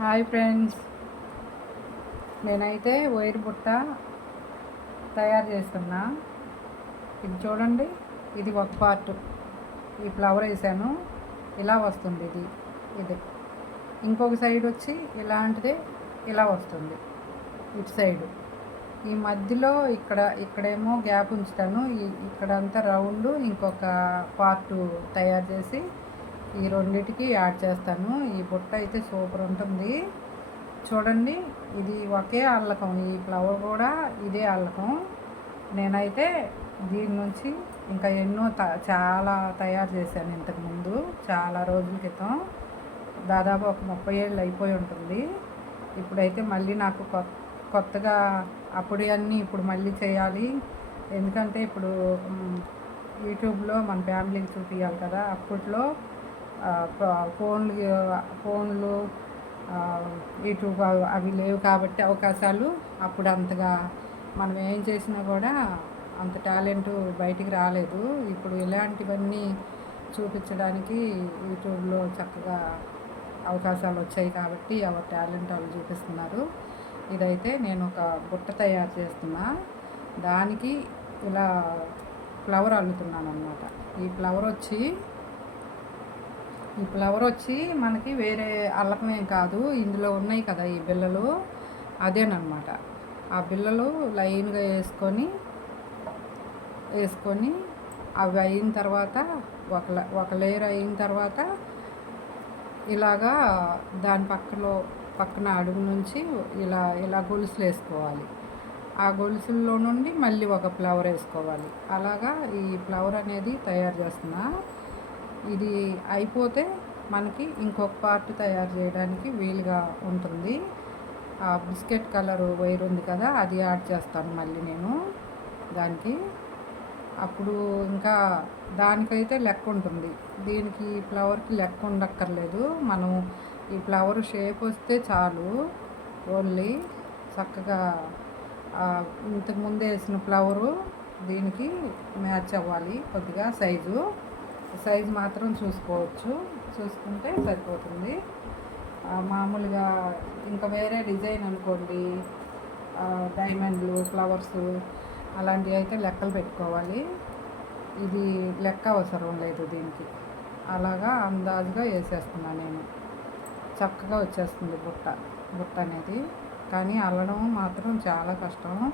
Hi friends. నేనైతే wire బుట్ట తయారు చేస్తున్నా. ఇది చూడండి ఇది ఒక పార్ట్. ఈ ఫ్లవర్ వేసాను. ఇలా వస్తుంది ఇది. ఇది. ఇంకొక సైడ్ వచ్చి ఇలాంటిది ఇలా వస్తుంది. ఇటు సైడు. ఈ మధ్యలో ఇక్కడ ఇక్కడేమో గ్యాప్ ఉంచుతాను. ఈ ఇక్కడంతా రౌండ్ ఇంకొక పార్ట్ తయారు చేసి ఈ రెండిటికి యాడ్ చేస్తాను. ఈ బుట్ట అయితే సూపర్ ఉంటుంది. చూడండి ఇది ఒకే అల్లకం ఈ ఫ్లవర్ కూడా ఇదే అల్లకం నేనైతే దీని నుంచి ఇంకా ఎన్నో త చాలా తయారు చేశాను ఇంతకుముందు చాలా రోజుల క్రితం. దాదాపు ఒక ముప్పై ఏళ్ళు అయిపోయి ఉంటుంది. ఇప్పుడైతే మళ్ళీ నాకు కొత్తగా అప్పుడు అన్నీ ఇప్పుడు మళ్ళీ చేయాలి. ఎందుకంటే ఇప్పుడు యూట్యూబ్లో మన ఫ్యామిలీకి చూపించాలి కదా. అప్పట్లో ఫోన్లు ఫోన్లు యూట్యూబ్ అవి లేవు కాబట్టి అవకాశాలు అప్పుడు అంతగా మనం ఏం చేసినా కూడా అంత టాలెంట్ బయటికి రాలేదు. ఇప్పుడు ఇలాంటివన్నీ చూపించడానికి యూట్యూబ్లో చక్కగా అవకాశాలు వచ్చాయి కాబట్టి ఎవరి టాలెంట్ వాళ్ళు చూపిస్తున్నారు. ఇదైతే నేను ఒక బుట్ట తయారు చేస్తున్నా. దానికి ఇలా ఫ్లవర్ అల్లుతున్నాను అనమాట ఈ ఫ్లవర్ వచ్చి ఈ ఫ్లవర్ వచ్చి మనకి వేరే అల్లకమే కాదు ఇందులో ఉన్నాయి కదా ఈ బిళ్ళలు. అదేనమాట ఆ బిళ్ళలు లైన్గా వేసుకొని వేసుకొని అవి అయిన తర్వాత ఒక ఒక లేయర్ అయిన తర్వాత ఇలాగా దాని పక్కలో పక్కన అడుగు నుంచి ఇలా ఇలా గొలుసులు వేసుకోవాలి. ఆ గొలుసుల్లో నుండి మళ్ళీ ఒక ఫ్లవర్ వేసుకోవాలి. అలాగా ఈ ఫ్లవర్ అనేది తయారు చేస్తున్నా. ఇది అయిపోతే మనకి ఇంకొక పార్ట్ తయారు చేయడానికి వీలుగా ఉంటుంది. ఆ బిస్కెట్ కలర్ వైర్ ఉంది కదా అది యాడ్ చేస్తాను మళ్ళీ నేను దానికి. అప్పుడు ఇంకా దానికైతే లెక్క ఉంటుంది. దీనికి ఫ్లవర్కి లెక్క ఉండక్కర్లేదు. మనం ఈ ఫ్లవర్ షేప్ వస్తే చాలు. ఓన్లీ చక్కగా ఇంతకు ముందే వేసిన ఫ్లవరు దీనికి మ్యాచ్ అవ్వాలి కొద్దిగా సైజు. సైజ్ మాత్రం చూసుకోవచ్చు. చూసుకుంటే సరిపోతుంది. మామూలుగా ఇంకా వేరే డిజైన్ అనుకోండి. డైమండ్లు ఫ్లవర్స్ అలాంటివి అయితే లెక్కలు పెట్టుకోవాలి. ఇది లెక్క అవసరం లేదు దీనికి. అలాగా అందాజుగా వేసేస్తున్నాను నేను. చక్కగా వచ్చేస్తుంది బుట్ట. బుట్ట అనేది. కానీ అల్లడం మాత్రం చాలా కష్టం.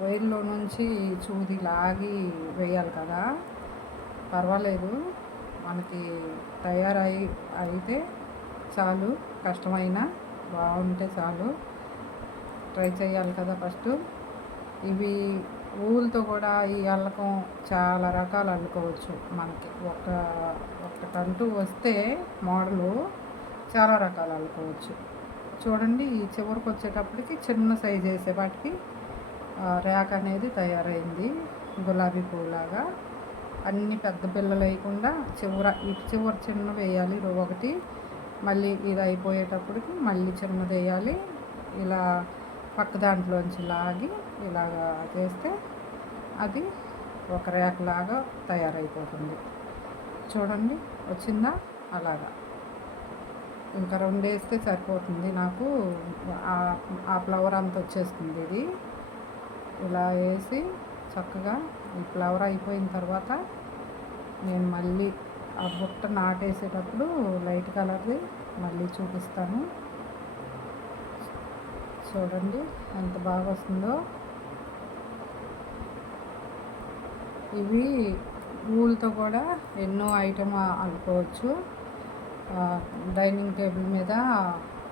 వైర్లో నుంచి చూది లాగి వేయాలి కదా. పర్వాలేదు. మనకి తయారై అయితే చాలు. కష్టమైనా బాగుంటే చాలు. ట్రై చేయాలి కదా ఫస్ట్. ఇవి ఊళ్ళతో కూడా ఈ అల్లకం చాలా రకాలు అల్లుకోవచ్చు మనకి. ఒక ఒకటంటూ వస్తే మోడలు చాలా రకాలు అల్లుకోవచ్చు. చూడండి ఈ చివరికి వచ్చేటప్పటికి చిన్న సైజ్ వేసేపాటికి ర్యాక్ అనేది తయారైంది. గులాబీ పువ్వులాగా. అన్ని పెద్ద పిల్లలు వేయకుండా చివర ఇటు చివర చిన్న వేయాలి ఒకటి. మళ్ళీ ఇది అయిపోయేటప్పటికి మళ్ళీ చిన్నది వేయాలి. ఇలా పక్క దాంట్లోంచి లాగి ఇలాగా చేస్తే అది ఒక రేఖలాగా లాగా తయారైపోతుంది. చూడండి వచ్చిందా? అలాగా. ఇంకా రెండు వేస్తే సరిపోతుంది నాకు. ఆ ఫ్లవర్ అంతా వచ్చేస్తుంది ఇది. ఇలా వేసి చక్కగా ఈ ఫ్లవర్ అయిపోయిన తర్వాత నేను మళ్ళీ ఆ బుట్ట నాటేసేటప్పుడు లైట్ కలర్ది మళ్ళీ చూపిస్తాను. చూడండి ఎంత బాగా వస్తుందో. ఇవి పూలతో కూడా ఎన్నో ఐటమ్ అనుకోవచ్చు. డైనింగ్ టేబుల్ మీద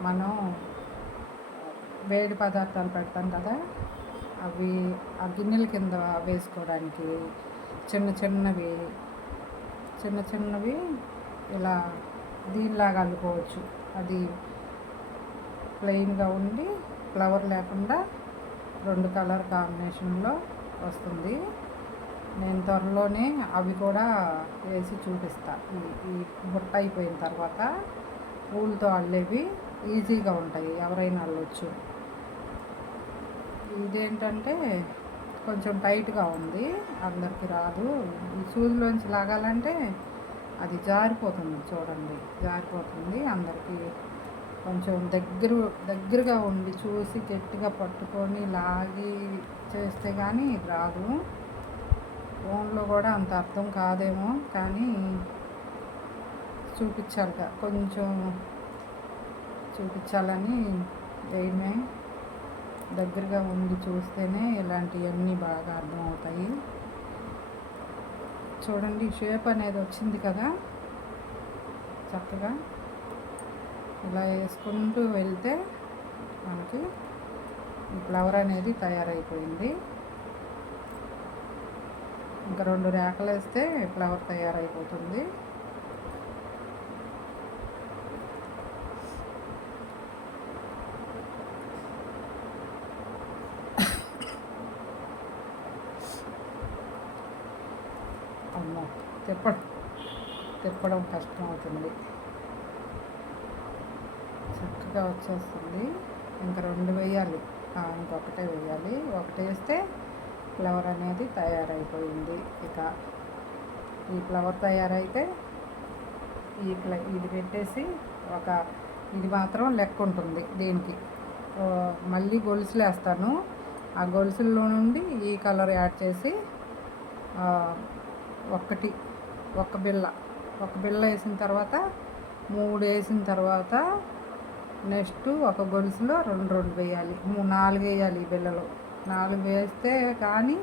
మనం వేడి పదార్థాలు పెడతాం కదా అవి ఆ గిన్నెల కింద వేసుకోవడానికి చిన్న చిన్నవి చిన్న చిన్నవి ఇలా దీనిలాగా అల్లుకోవచ్చు. అది ప్లెయిన్గా ఉండి ఫ్లవర్ లేకుండా రెండు కలర్ కాంబినేషన్లో వస్తుంది. నేను త్వరలోనే అవి కూడా వేసి చూపిస్తా. ఈ ఈ బుట్ట అయిపోయిన తర్వాత పూలతో అల్లేవి ఈజీగా ఉంటాయి. ఎవరైనా అల్లొచ్చు. ఇదేంటంటే కొంచెం టైట్గా ఉంది. అందరికీ రాదు. ఈ సూదిలోంచి లాగాలంటే అది జారిపోతుంది చూడండి. జారిపోతుంది. అందరికీ కొంచెం దగ్గర దగ్గరగా ఉండి చూసి గట్టిగా పట్టుకొని లాగి చేస్తే కానీ రాదు. ఫోన్లో కూడా అంత అర్థం కాదేమో కానీ చూపించాలి కొంచెం చూపించాలని వేయమే దగ్గరగా ఉండి చూస్తేనే ఇలాంటివన్నీ బాగా అర్థమవుతాయి. చూడండి షేప్ అనేది వచ్చింది కదా? చక్కగా ఇలా వేసుకుంటూ వెళ్తే మనకి ఫ్లవర్ అనేది తయారైపోయింది. ఇంకా రెండు రేకలు వేస్తే ఫ్లవర్ తయారైపోతుంది. తిప్ప తిప్పడం తిప్పడం కష్టం అవుతుంది చక్కగా వచ్చేస్తుంది. ఇంకా రెండు వేయాలి. ఇంకొకటే వేయాలి. ఒకటి వేస్తే ఫ్లవర్ అనేది తయారైపోయింది. ఇక ఈ ఫ్లవర్ తయారైతే ఈ ఇది పెట్టేసి ఒక ఇది మాత్రం లెక్క ఉంటుంది దీనికి. మళ్ళీ గొలుసులు వేస్తాను. ఆ గొలుసుల్లో నుండి ఈ కలర్ యాడ్ చేసి ఒకటి ఒక బిళ్ళ. ఒక బిళ్ళ వేసిన తర్వాత మూడు వేసిన తర్వాత నెక్స్ట్ ఒక గొలుసులో రెండు రెండు వేయాలి. మూడు నాలుగు వేయాలి ఈ బిళ్ళలో. నాలుగు వేస్తే కానీ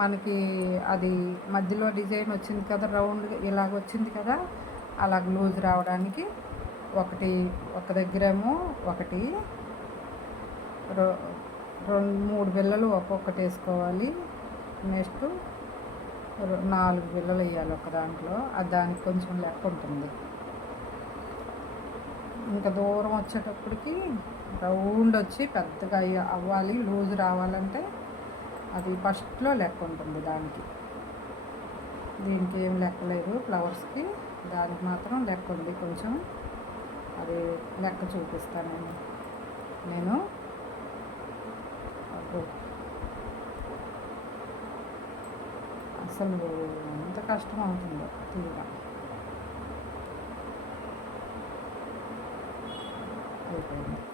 మనకి అది మధ్యలో డిజైన్ వచ్చింది కదా రౌండ్ ఇలాగ వచ్చింది కదా అలా లూజ్ రావడానికి ఒకటి ఒక దగ్గరేమో ఒకటి రెండు మూడు బిళ్ళలు ఒక్కొక్కటి వేసుకోవాలి. నెక్స్ట్ నాలుగు బిళ్ళలు వేయాలి ఒక దాంట్లో. అది దానికి కొంచెం లెక్క ఉంటుంది. ఇంకా దూరం వచ్చేటప్పటికి రౌండ్ వచ్చి పెద్దగా అవ్వాలి లూజ్ రావాలంటే అది ఫస్ట్లో లెక్క ఉంటుంది దానికి. దీనికి ఏం లెక్క లేదు ఫ్లవర్స్కి. దానికి మాత్రం లెక్క ఉంది కొంచెం. అది లెక్క చూపిస్తాను నేను నేను అసలు ఎంత కష్టం అవుతుందో తీయగా అయిపోయింది.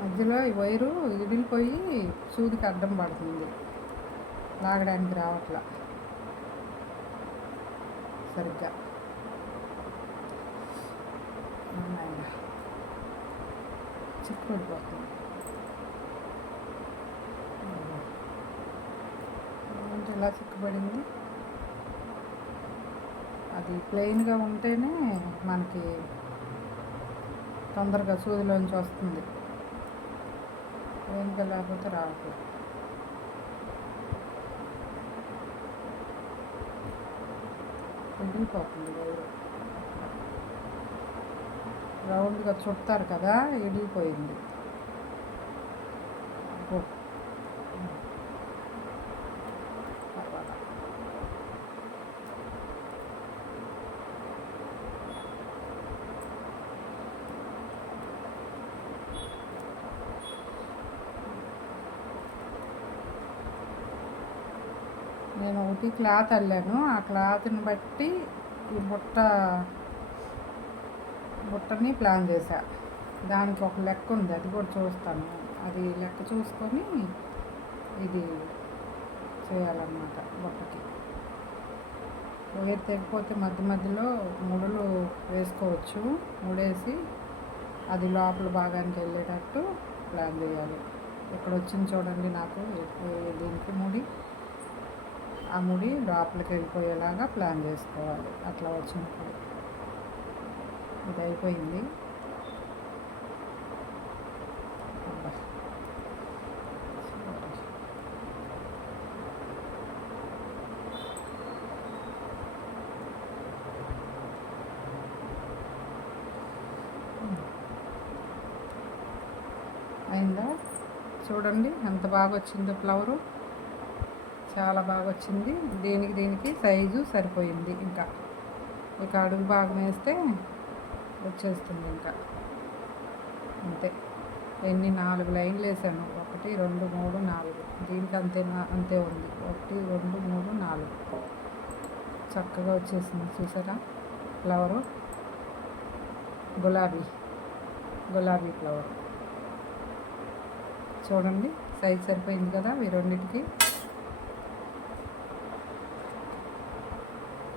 మధ్యలో ఈ వైరు ఇడిలిపోయి సూదికి అడ్డం పడుతుంది. లాగడానికి రావట్లా. సరిగ్గా. చిక్కుపడిపోతుంది ఏంటి ఇలా చిక్కుపడింది అది ప్లెయిన్గా ఉంటేనే మనకి తొందరగా సూదిలోంచి వస్తుంది. వెనుక లేకపోతే రావట్లేదు ఎడిగిపోతుంది రౌండ్గా చుడతారు కదా ఎడిగిపోయింది నేను ఒకటి క్లాత్ అల్లాను. ఆ క్లాత్ని బట్టి ఈ బుట్ట బుట్టని ప్లాన్ చేశా. దానికి ఒక లెక్క ఉంది. అది కూడా చూస్తాను. అది లెక్క చూసుకొని ఇది చేయాలన్నమాట బుట్టకి. వైర్ తెగిపోతే మధ్య మధ్యలో ముడులు వేసుకోవచ్చు. ముడేసి అది లోపల భాగానికి వెళ్ళేటట్టు ప్లాన్ చేయాలి. ఇక్కడ వచ్చింది చూడండి నాకు దీనికి ముడి. ఆ ముడి లోపలికి వెళ్ళిపోయేలాగా ప్లాన్ చేసుకోవాలి. అట్లా వచ్చినప్పుడు. ఇది అయిపోయింది అయిందా? చూడండి ఎంత బాగా వచ్చిందో ఫ్లవరు. చాలా బాగా వచ్చింది దీనికి దీనికి సైజు సరిపోయింది ఇంకా. ఇక అడుగు భాగం వేస్తే వచ్చేస్తుంది ఇంకా. అంతే. ఎన్ని? నాలుగు లైన్లు వేసాను. ఒకటి రెండు మూడు నాలుగు. దీనికి అంతే అంతే ఉంది. ఒకటి రెండు మూడు నాలుగు. చక్కగా వచ్చేసింది. చూసారా? ఫ్లవరు. గులాబీ. గులాబీ ఫ్లవర్. చూడండి. సైజ్ సరిపోయింది కదా ఈ రెండింటికి.